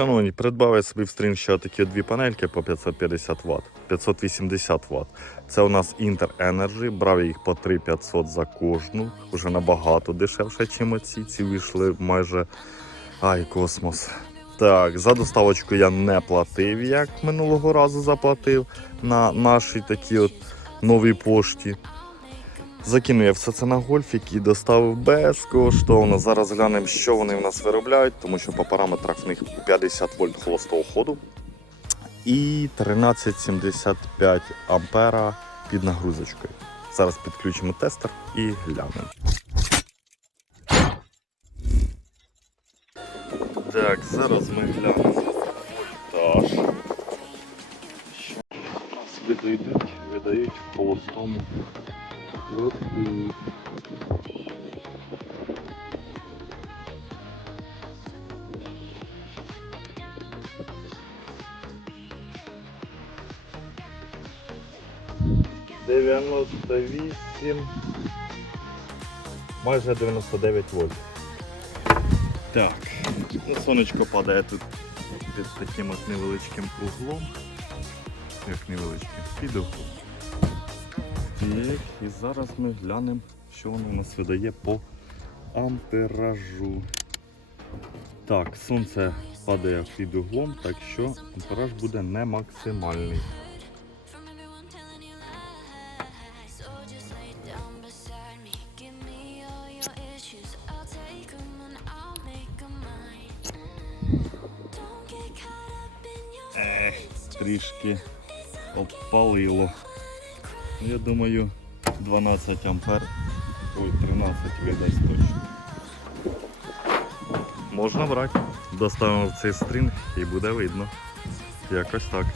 Шановні, придбав я собі в стрім ще такі дві панельки по 550 Вт, 580 Вт. Це у нас Inter Energy, брав я їх по 3500 за кожну, вже набагато дешевше, ніж оці. Ці вийшли майже ай, космос. Так, за доставочку я не платив, як минулого разу заплатив на нашій такій от новій пошті. Закинув я все це на гольф, який доставив безкоштовно. Зараз глянемо, що вони в нас виробляють, тому що по параметрах в них 50 вольт холостого ходу і 1375 ампера під нагрузочкою. Зараз підключимо тестер і глянемо. Так, зараз ми глянемо вольтаж. Що у нас видають, видають в холостому ходу. Дев'яносто вісім, майже 99 вольт. Так, ну, сонечко падає тут під таким от невеличким углом. Як невеличким, під. Так, і зараз ми глянемо, що воно у нас видає по амперажу. Так, сонце падає під углом, так що ампераж буде не максимальний. Ех, трішки обпалило. Я думаю, 12 ампер, ой, 13 видасть точно. Можна брати. Доставимо в цей стрінг і буде видно. Якось так.